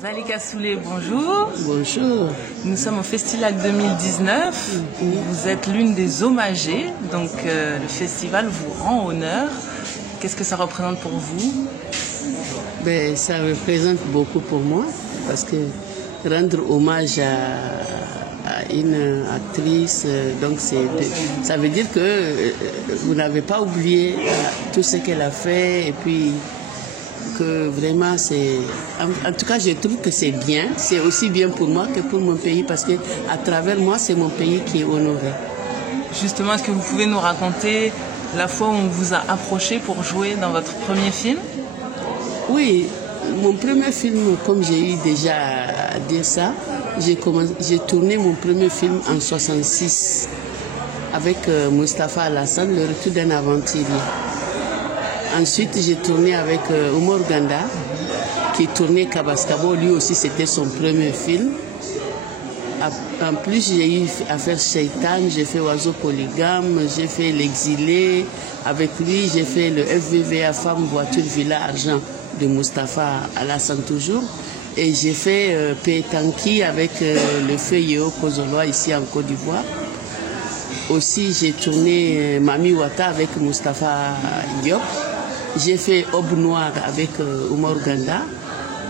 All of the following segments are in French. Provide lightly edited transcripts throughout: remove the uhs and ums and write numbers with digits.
Zalika Soulé, bonjour. Bonjour. Nous sommes au Festilac 2019 où vous êtes l'une des hommagées. Donc le festival vous rend honneur. Qu'est-ce que ça représente pour vous? Ça représente beaucoup pour moi parce que rendre hommage à une actrice, donc ça veut dire que vous n'avez pas oublié tout ce qu'elle a fait et puis que vraiment en tout cas je trouve que c'est bien, c'est aussi bien pour moi que pour mon pays parce que à travers moi c'est mon pays qui est honoré. Justement, est-ce que vous pouvez nous raconter la fois où on vous a approché pour jouer dans votre premier film? Oui, mon premier film, comme j'ai eu déjà à dire ça, j'ai tourné mon premier film en 1966 avec Mustapha Alassane, Le Retour d'un aventurier. Ensuite, j'ai tourné avec Oumar Ganda, qui tournait Kabaskabo. Lui aussi, c'était son premier film. En plus, j'ai eu à faire Shaitan, j'ai fait Oiseau Polygame, j'ai fait L'Exilé. Avec lui, j'ai fait le FVVA Femme, Voiture, Villa, Argent de Mustapha Alassane toujours. Et j'ai fait Pétanki avec le feu Yeo Kozoloa ici en Côte d'Ivoire. Aussi, j'ai tourné Mami Wata avec Mustapha Diop. J'ai fait Aube Noire avec Oumar Ganda.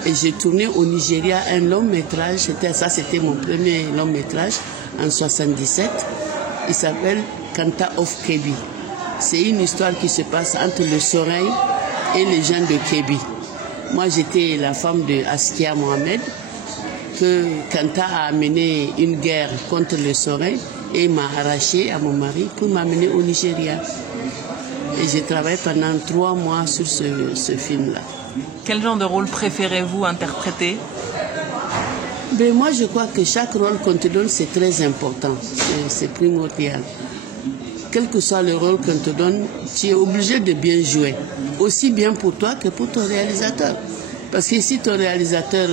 Et j'ai tourné au Nigeria un long métrage. C'était mon premier long métrage en 1977. Il s'appelle Kanta of Kebi. C'est une histoire qui se passe entre le Soreil et les gens de Kebi. Moi, j'étais la femme de Askia Mohamed, que Kanta a mené une guerre contre le Soreil et m'a arraché à mon mari pour m'amener au Nigeria. Et j'ai travaillé pendant 3 mois sur ce film-là. Quel genre de rôle préférez-vous interpréter? Moi, je crois que chaque rôle qu'on te donne, c'est très important. C'est primordial. Quel que soit le rôle qu'on te donne, tu es obligé de bien jouer. Aussi bien pour toi que pour ton réalisateur. Parce que si ton réalisateur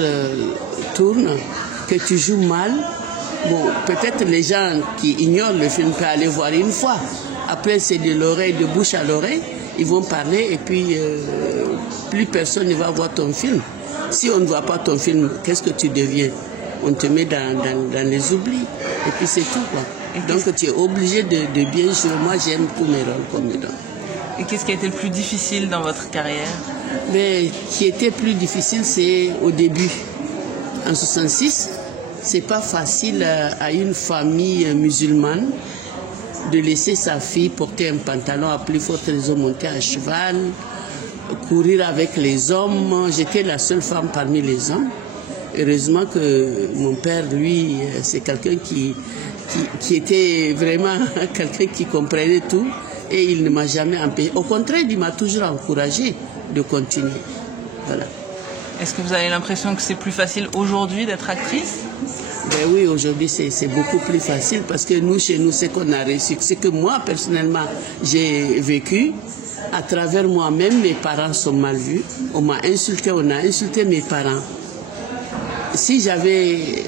tourne, que tu joues mal, peut-être les gens qui ignorent le film peuvent aller voir une fois. Après, c'est de l'oreille, de bouche à l'oreille. Ils vont parler et puis plus personne ne va voir ton film. Si on ne voit pas ton film, qu'est-ce que tu deviens? On te met dans les oublis. Et puis c'est tout, quoi. Donc tu es obligé de bien jouer. Moi, j'aime tous mes rôles qu'on me donne. Et qu'est-ce qui a été le plus difficile dans votre carrière? Qui était plus difficile, c'est au début. En 1966, c'est pas facile à une famille musulmane de laisser sa fille porter un pantalon à plus forte raison, monter à cheval, courir avec les hommes. J'étais la seule femme parmi les hommes. Heureusement que mon père, lui, c'est quelqu'un qui était vraiment quelqu'un qui comprenait tout et il ne m'a jamais empêché. Au contraire, il m'a toujours encouragé de continuer. Voilà. Est-ce que vous avez l'impression que c'est plus facile aujourd'hui d'être actrice? Oui, aujourd'hui c'est beaucoup plus facile parce que nous, chez nous, ce qu'on a réussi, c'est que moi, personnellement, j'ai vécu. À travers moi-même, mes parents sont mal vus. On a insulté mes parents. Si j'avais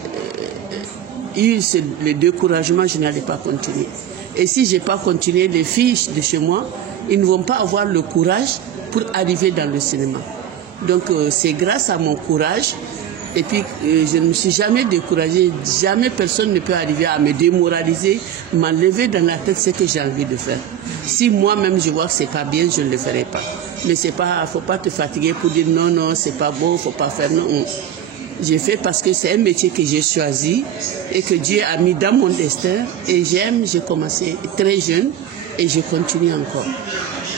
eu le découragement, je n'allais pas continuer. Et si je n'ai pas continué, les filles de chez moi, ils ne vont pas avoir le courage pour arriver dans le cinéma. Donc c'est grâce à mon courage. Et puis, je ne me suis jamais découragée. Jamais personne ne peut arriver à me démoraliser, m'enlever dans la tête ce que j'ai envie de faire. Si moi-même je vois que c'est pas bien, je ne le ferai pas. Mais faut pas te fatiguer pour dire non, c'est pas bon, faut pas faire non. J'ai fait parce que c'est un métier que j'ai choisi et que Dieu a mis dans mon destin. Et j'ai commencé très jeune et je continue encore.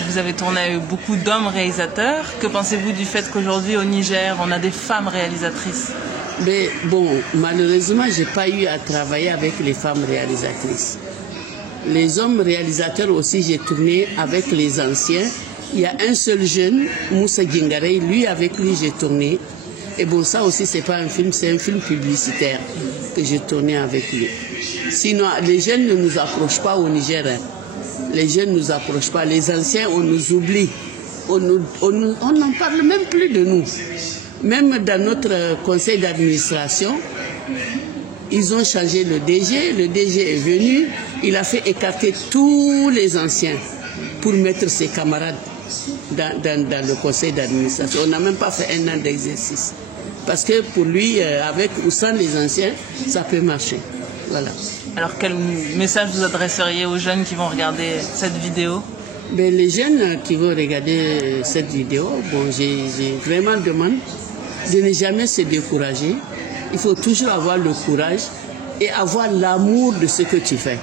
Vous avez tourné avec beaucoup d'hommes réalisateurs. Que pensez-vous du fait qu'aujourd'hui au Niger, on a des femmes réalisatrices? Malheureusement, je n'ai pas eu à travailler avec les femmes réalisatrices. Les hommes réalisateurs aussi, j'ai tourné avec les anciens. Il y a un seul jeune, Moussa Gingare, lui, avec lui, j'ai tourné. Et ça aussi, ce n'est pas un film, c'est un film publicitaire que j'ai tourné avec lui. Sinon, les jeunes ne nous approchent pas au Niger. Les jeunes ne nous approchent pas. Les anciens, on nous oublie. On n'en parle même plus de nous. Même dans notre conseil d'administration, ils ont changé le DG. Le DG est venu. Il a fait écarter tous les anciens pour mettre ses camarades dans le conseil d'administration. On n'a même pas fait 1 an d'exercice. Parce que pour lui, avec ou sans les anciens, ça peut marcher. Voilà. Alors quel message vous adresseriez aux jeunes qui vont regarder cette vidéo? Ben, les jeunes qui vont regarder cette vidéo, bon, j'ai vraiment demandé de ne jamais se décourager. Il faut toujours avoir le courage et avoir l'amour de ce que tu fais.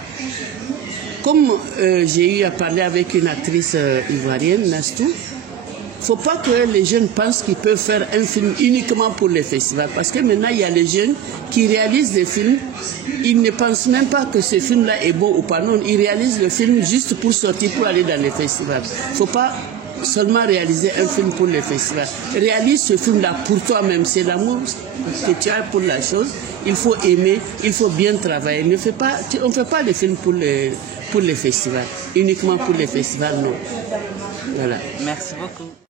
Comme j'ai eu à parler avec une actrice ivoirienne, Nastou, il ne faut pas que les jeunes pensent qu'ils peuvent faire un film uniquement pour les festivals. Parce que maintenant, il y a les jeunes qui réalisent des films. Ils ne pensent même pas que ce film-là est bon ou pas. Non, ils réalisent le film juste pour sortir, pour aller dans les festivals. Il ne faut pas seulement réaliser un film pour les festivals. Réalise ce film-là pour toi-même. C'est l'amour que tu as pour la chose. Il faut aimer, il faut bien travailler. On ne fait pas des films pour les festivals. Uniquement pour les festivals, non. Voilà. Merci beaucoup.